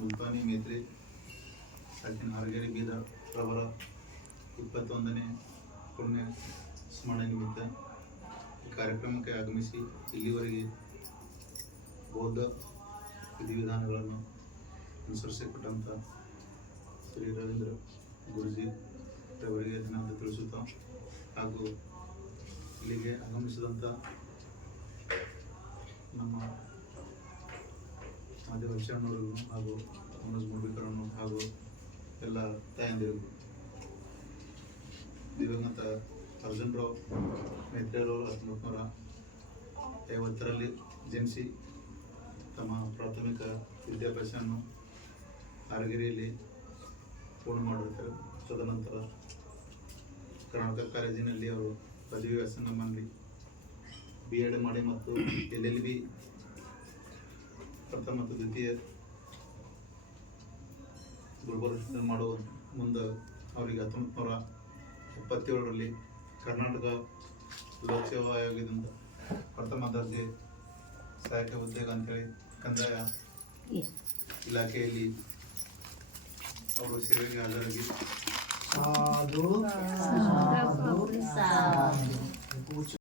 ಮುಲ್ತಾನಿ ಮೇತ್ರಿ ಸಾಕಿನ ಹರಗೇರಿ ಬೀದರ್ ರವರ 21ನೇ ಪುಣ್ಯ ಸ್ಮರಣೆ ನಿಮಿತ್ತ ಈ ಕಾರ್ಯಕ್ರಮಕ್ಕೆ ಆಗಮಿಸಿ ಇಲ್ಲಿವರೆಗೆ ಬೌದ್ಧ ವಿಧಿವಿಧಾನಗಳನ್ನು ಅನುಸರಿಸಿಕೊಟ್ಟಂಥ ಶ್ರೀ ರವೀಂದ್ರ ಗುರುಜಿ ಅವರಿಗೆ ಧನ್ಯವಾದ ತಿಳಿಸುತ್ತಾ ಹಾಗೂ ಇಲ್ಲಿಗೆ ಆಗಮಿಸಿದಂಥ ನಮ್ಮ ಮಾದೇವ ಶರಣರು ಹಾಗೂ ಮನೋಜ್ ಮುರ್ಬಿಕರನ್ನು ಹಾಗೂ ಎಲ್ಲ ತಾಯಂದಿರು ದಿವಂಗತ ಅರ್ಜುನರಾವ್ ಮೇತ್ರಿಯವರು 1950ರಲ್ಲಿ ಜನಿಸಿ ತಮ್ಮ ಪ್ರಾಥಮಿಕ ವಿದ್ಯಾಭ್ಯಾಸವನ್ನು ಹಾರಗಿರಿಯಲ್ಲಿ ಪೂರ್ಣ ಮಾಡಿರ್ತಾರೆ. ತದನಂತರ ಕರ್ನಾಟಕ ಕಾಲೇಜಿನಲ್ಲಿ ಅವರು ಪದವಿ ವ್ಯಾಸಂಗ ಮಾಡಿ B.Ed ಮಾಡಿ ಮತ್ತು LLB ಪ್ರಥಮ ಮತ್ತು ದ್ವಿತೀಯ ಗುಲ್ಬರ್ಗ ಮಾಡುವ ಮುಂದೆ ಅವರಿಗೆ 1977ರಲ್ಲಿ ಕರ್ನಾಟಕ ಲೋಕಸೇವಾ ಆಯೋಗದಿಂದ ಪ್ರಥಮ ದರ್ಜೆ ಸಹಾಯಕ ಉದ್ಯೋಗ ಅಂತೇಳಿ ಕಂದಾಯ ಇಲಾಖೆಯಲ್ಲಿ ಅವರು ಸೇವೆಗೆ ಹಾಜರಾಗಿ